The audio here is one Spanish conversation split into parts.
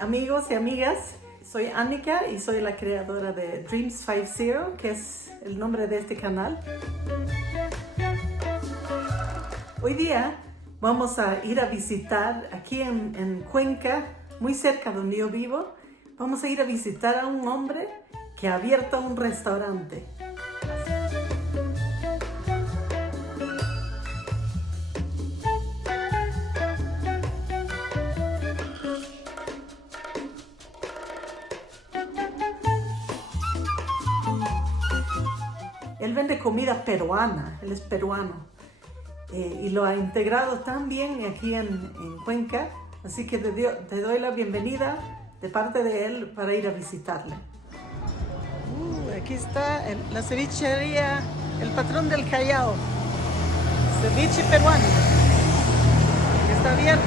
amigos y amigas, soy Annika y soy la creadora de Dreams 50, que es el nombre de este canal. Hoy día vamos a ir a visitar aquí en Cuenca, muy cerca donde yo vivo. Vamos a ir a visitar a un hombre que ha abierto un restaurante. Él vende comida peruana, él es peruano y lo ha integrado tan bien aquí en Cuenca, así que te doy la bienvenida de parte de él para ir a visitarle. Aquí está la cevichería, el patrón del Callao, ceviche peruano, que está abierto.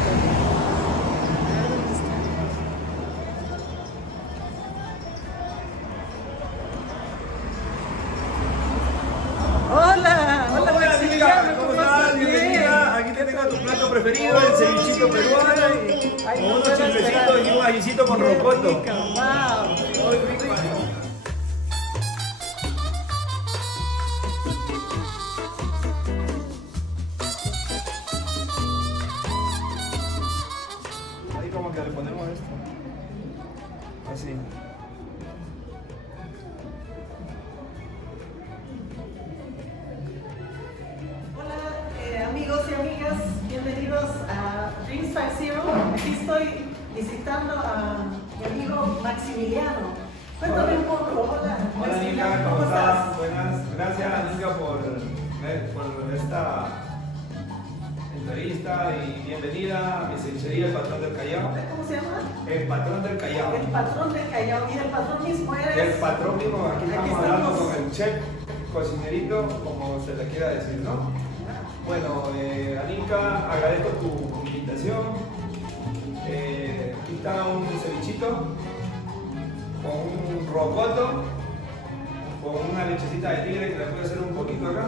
Hola, Maximiliano, ¿cómo estás? Bienvenida. Aquí te tengo tu plato preferido, el cevichito peruano, con unos chiflecitos y un ajicito con rocoto. Wow. Muy rico. Ahí como que le ponemos esto. Así. Amigos y amigas, bienvenidos a Dreams 50. Aquí estoy visitando a mi amigo Maximiliano. Cuéntame un poco. Hola, Hola Annika, ¿cómo estás? Buenas, gracias Annika por esta entrevista y bienvenida a mi cevichería El Patrón del Callao. ¿Cómo se llama? El Patrón del Callao. El Patrón del Callao. Y el patrón mismo eres. El patrón mismo, aquí estamos hablando con el chef, cocinerito, como se le quiera decir, ¿no? Bueno, Annika, agradezco tu invitación. Aquí está un cevichito con un rocoto, con una lechecita de tigre que le puede hacer un poquito acá.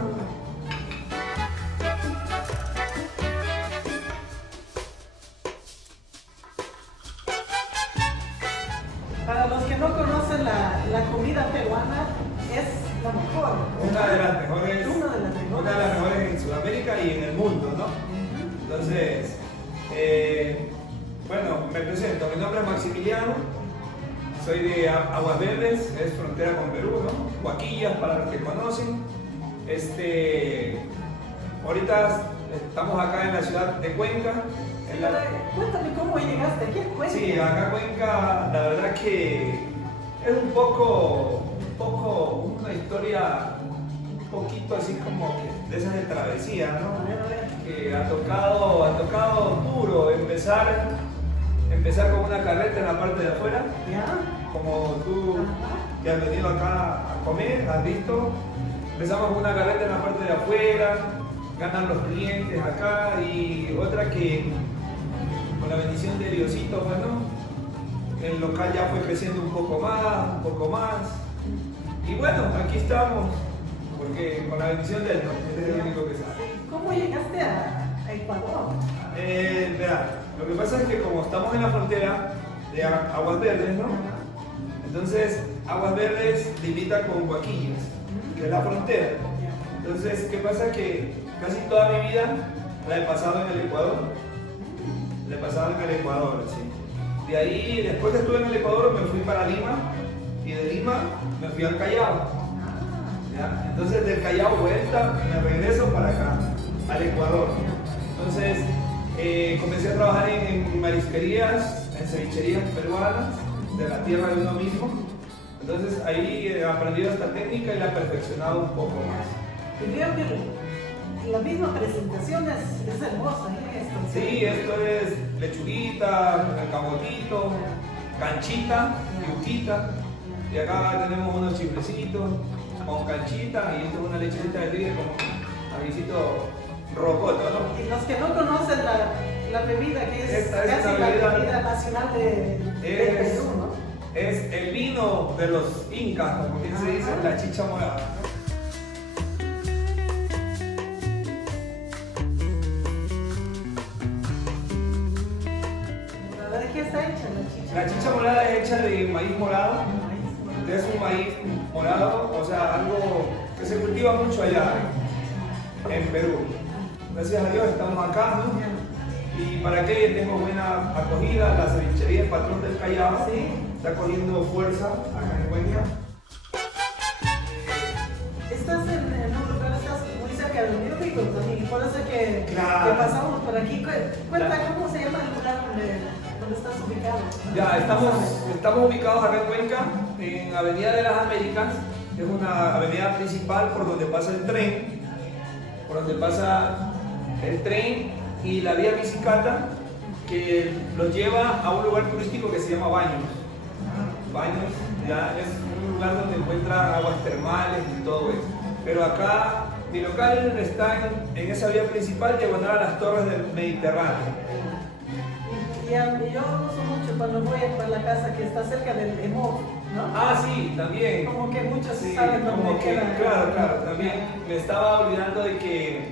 Para los que no conocen la comida peruana, es la mejor. Una de las mejores, Una de las mejores en Sudamérica y en el mundo, ¿no? Entonces, bueno, me presento. Mi nombre es Maximiliano, soy de Aguas Verdes, es frontera con Perú, ¿no? Huaquillas, para los que conocen. Ahorita estamos acá en la ciudad de Cuenca. Cuéntame cómo llegaste aquí a Cuenca. Sí, acá Cuenca, la verdad que es un poco una historia un poquito así como que de esas de travesía, ¿no? Que ha tocado duro empezar con una carreta en la parte de afuera. ¿Ya? Como tú que has venido acá a comer, has visto. Empezamos con una carreta en la parte de afuera, ganan los clientes acá y otra que con la bendición de Diosito, bueno, el local ya fue creciendo un poco más. Y bueno, aquí estamos, porque con la bendición de él, ¿no? Es el único que sabe. ¿Cómo llegaste a Ecuador? Verá, lo que pasa es que como estamos en la frontera de Aguas Verdes, ¿no? Entonces, Aguas Verdes limita con Huaquillas, que es la frontera. Entonces, ¿qué pasa? Que casi toda mi vida la he pasado en el Ecuador. Sí. De ahí, después que estuve en el Ecuador, me fui para Lima y de Lima me fui al Callao. ¿Ya? Entonces, del Callao vuelta, me regreso para acá, al Ecuador. Entonces, comencé a trabajar en marisquerías, en cevicherías peruanas, de la tierra de uno mismo. Entonces, ahí he aprendido esta técnica y la he perfeccionado un poco más. Y veo que la misma presentación es hermosa, ¿eh? Sí, esto es lechuguita, con el camotito, canchita, yuquita. Y acá tenemos unos chiflecitos con canchita y esto es una lechecita de tigre con avicito rocoto, ¿no? Y los que no conocen la bebida, que es casi la bebida nacional de Perú, ¿no? Es el vino de los incas, como bien se dice, la chicha morada. La verdad que está hecha la chicha? La chicha morada es hecha de maíz morado. Es un maíz morado, o sea, algo que se cultiva mucho allá en Perú. Gracias a Dios estamos acá, ¿no? Y para que tengo buena acogida, la cevichería El Patrón del Callao está cogiendo fuerza acá en Cuenca. Estás en un lugar, estás muy cerca del Río Rico también, por eso que pasamos por aquí. Cuenta, ¿cómo se llama el lugar donde estás ubicado? Ya, estamos ubicados acá en Cuenca, en Avenida de las Américas. Es una avenida principal por donde pasa el tren, y la vía bicicleta que los lleva a un lugar turístico que se llama Baños. Baños ya es un lugar donde encuentran aguas termales y todo eso. Pero acá mi local está en esa vía principal diagonal a las torres del Mediterráneo. Yo uso mucho cuando voy para la casa que está cerca del EMOV, ¿no? Ah, sí, también. Como que muchos saben dónde queda. Claro, también me estaba olvidando de que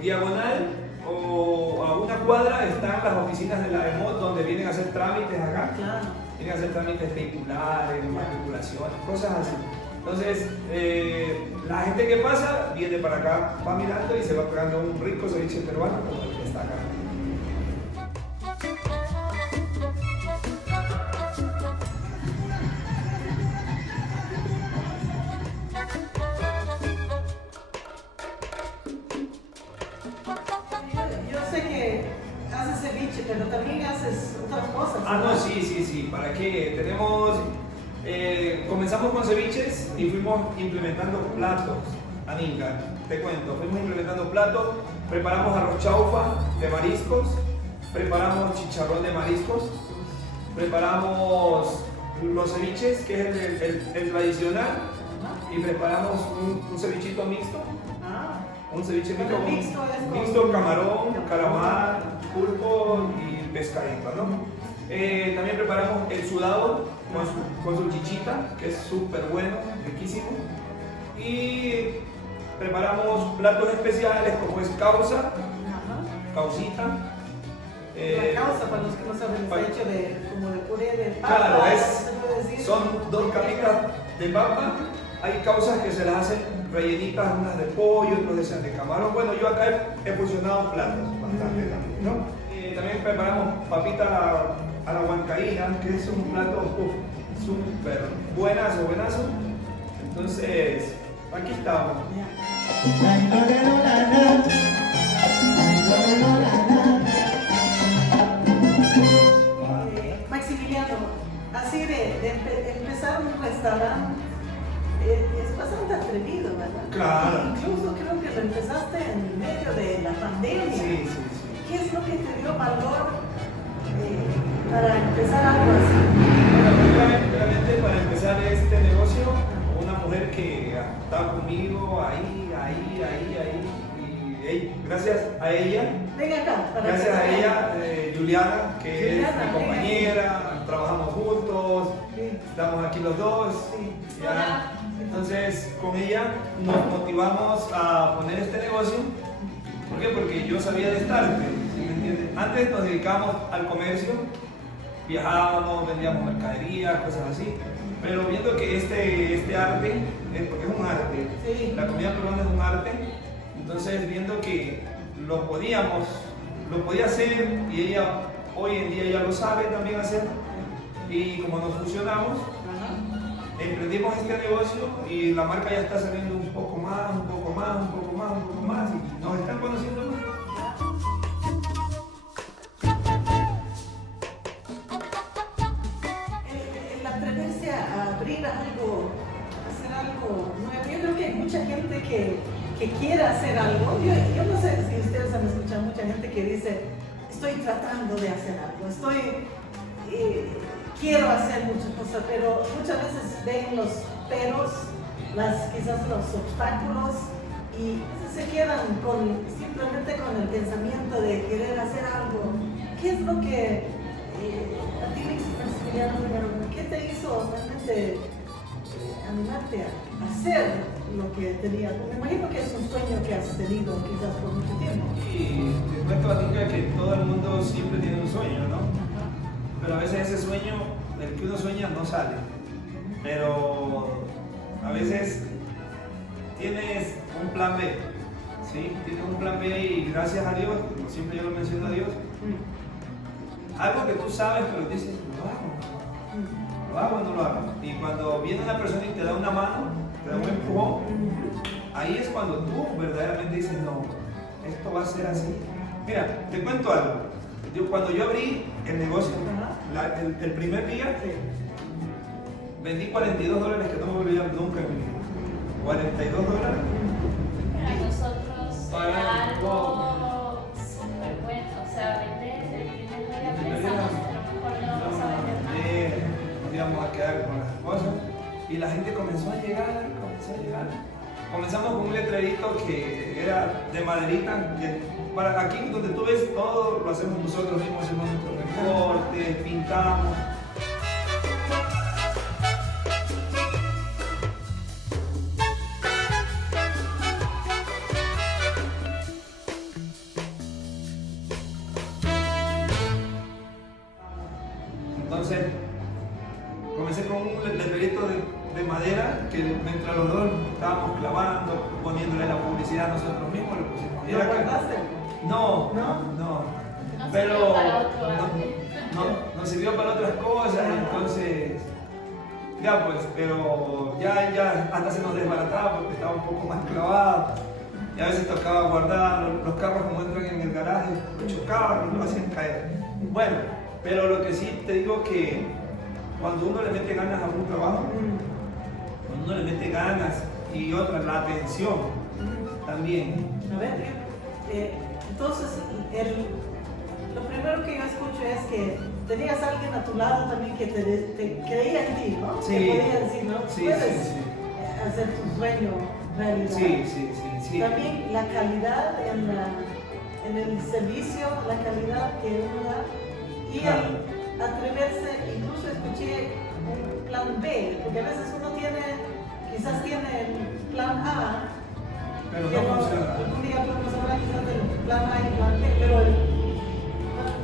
diagonal o a una cuadra están las oficinas de la EMOV donde vienen a hacer trámites acá. Claro. Vienen a hacer trámites vehiculares, matriculaciones, cosas así. Entonces, la gente que pasa viene para acá, va mirando y se va pegando un rico ceviche peruano como el que está acá. Pero también haces otras cosas. Ah, no, sí. ¿Para qué? Comenzamos con ceviches y fuimos implementando platos. Aninga, te cuento, fuimos implementando platos, preparamos arroz chaufa de mariscos, preparamos chicharrón de mariscos, preparamos los ceviches, que es el tradicional, y preparamos un cevichito mixto. Un ceviche mixto, camarón, calamar, pulpo y pescadito, ¿no? También preparamos el sudado con su chichita, que es súper bueno, riquísimo. Y preparamos platos especiales como es causita. La causa, para los que no saben, está hecho como de puré de papa. Claro, son 2 capitas de papa. Hay causas que se las hacen rellenitas, unas de pollo, otras de camarón. Bueno, yo acá he fusionado platos bastante también, ¿no? También preparamos papita a la huancaína, que es un plato súper buenazo. Entonces, aquí estamos. Maximiliano, así de empezar un restaurante es bastante atrevido, ¿verdad? Claro. Incluso creo que lo empezaste en medio de la pandemia. Sí. ¿Qué es lo que te dio valor para empezar algo así? Bueno, realmente para empezar este negocio, una mujer que estaba conmigo ahí, y gracias a ella, Juliana, que es mi compañera, trabajamos juntos, estamos aquí los dos. ¿Ya? Entonces, con ella nos motivamos a poner este negocio. ¿Por qué? Porque yo sabía de Starte, ¿sí me entiendes? Antes nos dedicábamos al comercio, viajábamos, vendíamos mercadería, cosas así. Pero viendo que este arte, porque es un arte, la comida peruana es un arte, entonces viendo que lo podía hacer y ella hoy en día ya lo sabe también hacer, y como nos fusionamos, emprendimos este negocio y la marca ya está saliendo un poco más y nos están conociendo más. El atreverse a abrir algo, hacer algo nuevo. Yo creo que hay mucha gente que quiere hacer algo. Yo no sé si ustedes han escuchado mucha gente que dice, estoy tratando de hacer algo, quiero hacer muchas cosas, pero muchas veces ven los peros, quizás los obstáculos, y se quedan simplemente con el pensamiento de querer hacer algo. ¿Qué es lo que a ti, Maximiliano, qué te hizo realmente animarte a hacer lo que tenías? Me imagino que es un sueño que has tenido quizás por mucho tiempo. Y te cuento a ti que todo el mundo siempre tiene un sueño, ¿no? pero a veces ese sueño, el que uno sueña, no sale. Pero a veces tienes un plan B, ¿sí? Tienes un plan B y gracias a Dios, como siempre yo lo menciono a Dios, algo que tú sabes, pero dices, lo hago o no lo hago. Y cuando viene una persona y te da una mano, te da un empujón, ahí es cuando tú verdaderamente dices, no, esto va a ser así. Mira, te cuento algo. Cuando yo abrí el negocio, el primer día, vendí $42 que no me voy a olvidar nunca en mi vida. $42. Para nosotros era algo súper bueno, o sea, vender el primer día pensamos que a lo mejor no vamos a vender más. Nos íbamos a quedar con las cosas y la gente comenzó a llegar. Comenzamos con un letrerito que era de maderita. Para aquí donde tú ves todo lo hacemos nosotros mismos, hacemos nuestros recortes, pintamos. Entonces, comencé con un letrerito de madera que mientras los dos estábamos clavando, poniéndole la publicidad a nosotros mismos, lo pusimos. ¿Lo guardaste? No. Pero nos sirvió para otras cosas, entonces, ya pues, pero ya hasta se nos desbarataba porque estaba un poco más clavado. Y a veces tocaba guardar, los carros como entran en el garaje, lo chocaban y lo hacían caer. Bueno, pero lo que sí te digo que cuando uno le mete ganas a un trabajo, cuando uno le mete ganas y otra, la atención también. A ver, entonces, lo primero que yo escucho es que tenías a alguien a tu lado también que te creía en ti, ¿no? Sí. Que podía decir, ¿no? Sí, Puedes sí. hacer tu sueño realidad. Sí. También la calidad en el servicio, la calidad que uno da y el atreverse, incluso escuché un plan B, porque a veces uno quizás tiene el plan A, Pero no funciona. un día podemos hablar quizás del plan A y plan B, pero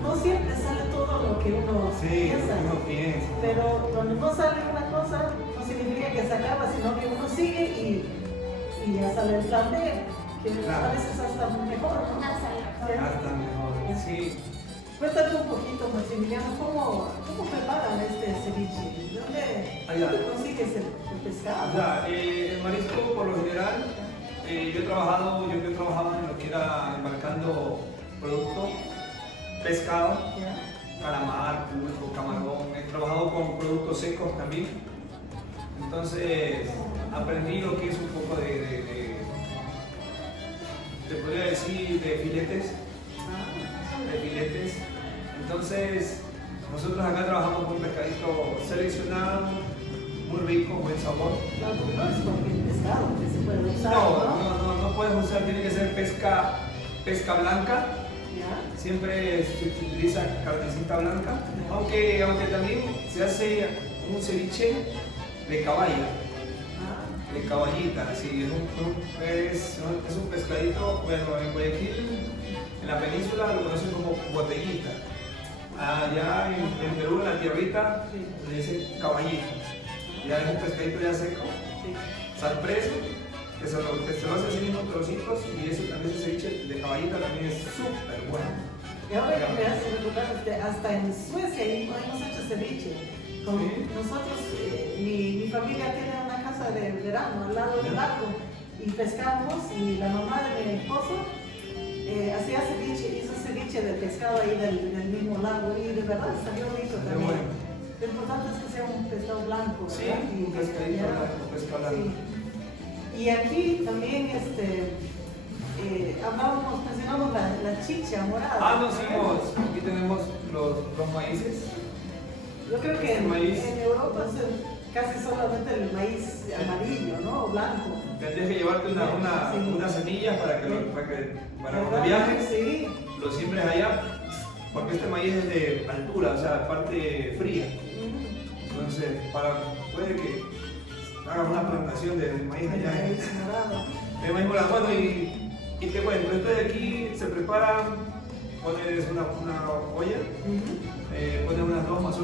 no siempre sale todo lo que uno piensa. Uno piensa. Pero cuando no sale una cosa, no significa que se acaba, sino que uno sigue y ya sale el plan B, que a veces hasta mejor, ¿no? Hasta mejor, sí. Cuéntame un poquito, Maximiliano, ¿cómo preparan este ceviche? ¿Dónde consigues el pescado? El marisco, por lo general, yo he trabajado en lo que era embarcando productos, pescado, calamar, pulpo, camarón. He trabajado con productos secos también. Entonces, aprendí lo que es un poco te podría decir, de filetes. Entonces, nosotros acá trabajamos con un pescadito seleccionado, muy rico, buen sabor. No es cualquier pescado que se puede usar. No puedes usar, tiene que ser pesca blanca. ¿Ya? Siempre se utiliza carnecita blanca, aunque también se hace un ceviche de caballa. De caballita, sí, es un pescadito, bueno, en Guayaquil, en la península lo conocen como botellita. Allá en Perú, en la tierrita, le dicen caballita. Ya es un pescadito ya seco, sal preso, que se lo hace así mismo trocitos, y ese ceviche de caballita también es súper bueno. Y ahora que me hace recordar, hasta en Suecia hemos hecho ceviche. Nosotros, mi familia tiene una casa de verano al lado del lago y pescamos, y la mamá de mi esposo hacía ceviche, hizo ceviche de pescado ahí del mismo lago, y de verdad salió rico también. Bueno. Lo importante es que sea un pescado blanco, ¿verdad? Sí, un pescadito blanco, pescado blanco. Sí. Y aquí también mencionamos la chicha morada. Aquí tenemos los maíces. Yo creo que en maíz. Europa es casi solamente el maíz amarillo, ¿no? O blanco. Tendrías que llevarte unas semillas para cuando viajes, sí. lo siembres allá, porque este maíz es de altura, o sea, parte fría. Entonces, puede que hagas una plantación de maíz allá. De maíz morado. Bueno, y te cuento, esto de aquí se prepara, pones una olla, pones unas 2 más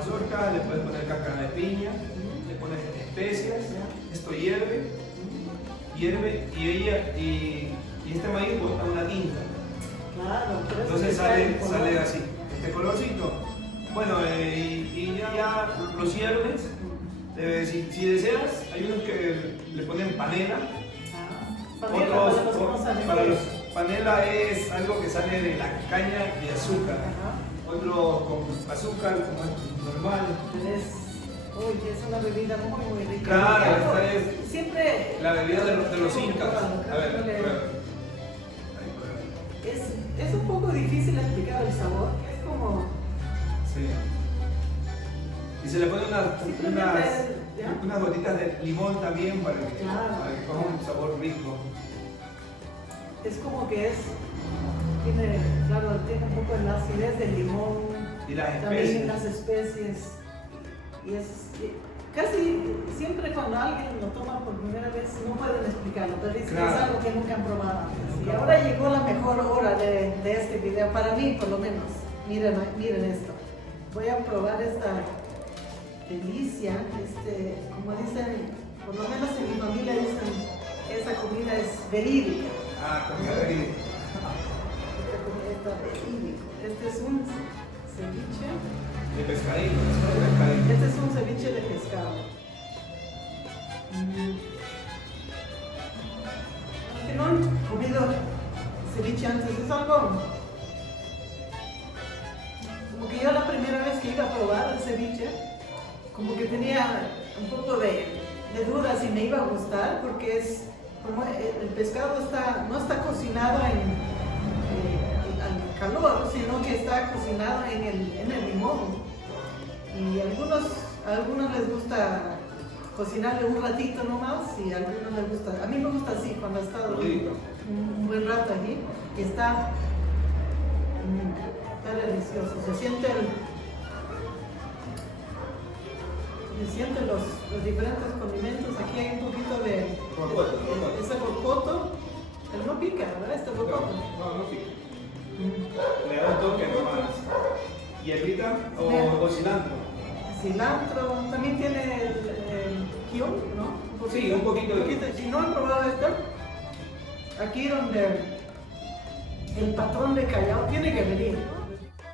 mazorca, le puedes poner cáscara de piña, le pones especias, esto hierve y este maíz bota una tinta. Claro, por eso Entonces que sale así, este colorcito. Bueno, y ya los hierves. Si deseas, hay unos que le ponen panela. Panela, Otros, para los panela es algo que sale de la caña de azúcar. Otros con azúcar, como es normal. Es una bebida muy rica. Claro, esta es siempre la bebida de los incas. A ver, prueba. Es un poco difícil explicar el sabor. Es como... Sí. Y se le ponen unas gotitas de limón también para que coja un sabor rico. Es como que tiene un poco de la acidez del limón. Y las especies. También las especies. Casi siempre cuando alguien lo toma por primera vez no pueden explicarlo, pero es algo que nunca han probado antes. Y ahora llegó la mejor hora de este video, para mí por lo menos. Miren esto. Voy a probar esta delicia, como dicen, por lo menos en mi familia dicen, esa comida es verídica. Comida verídica. Esta comida está verídica. Este es un ceviche. De pescadito. Este es un ceviche de pescado. Que no han comido ceviche antes, es algo como que yo la primera vez que iba a probar el ceviche, como que tenía un poco de duda si me iba a gustar, porque es como el pescado no está cocinado al calor, sino que está cocinado en el limón. Y a algunos les gusta cocinarle un ratito nomás y a algunos les gusta. A mí me gusta así, cuando ha estado un buen rato allí, y está delicioso. Se sienten los diferentes condimentos. Aquí hay un poquito de ese rocoto. Él no pica, ¿verdad? Este rocoto. No pica. Le da un toque nomás. ¿Hierbita o cilantro? Cilantro, también tiene el kion, ¿no? Sí, un poquito de... Si no han probado esto, aquí donde el patrón de Callao tiene que venir.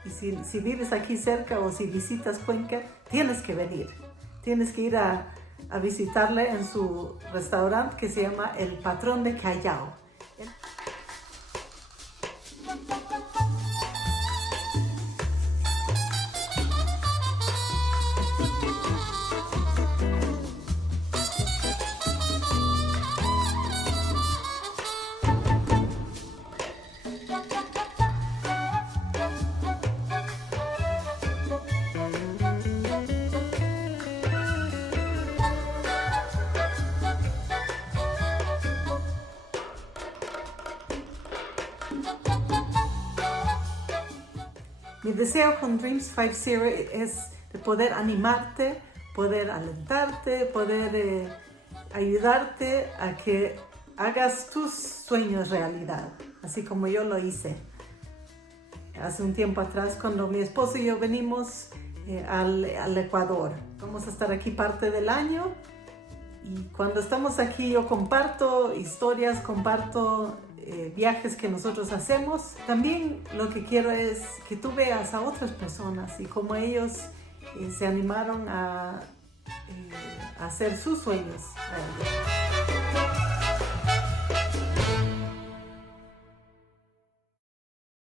Y si vives aquí cerca o si visitas Cuenca, tienes que venir. Tienes que ir a visitarle en su restaurante que se llama El Patrón de Callao. Mi deseo con Dreams 50 es de poder animarte, poder alentarte, poder ayudarte a que hagas tus sueños realidad, así como yo lo hice. Hace un tiempo atrás, cuando mi esposo y yo venimos al Ecuador. Vamos a estar aquí parte del año y cuando estamos aquí yo comparto historias, comparto viajes que nosotros hacemos. También lo que quiero es que tú veas a otras personas y cómo ellos se animaron a hacer sus sueños realidad.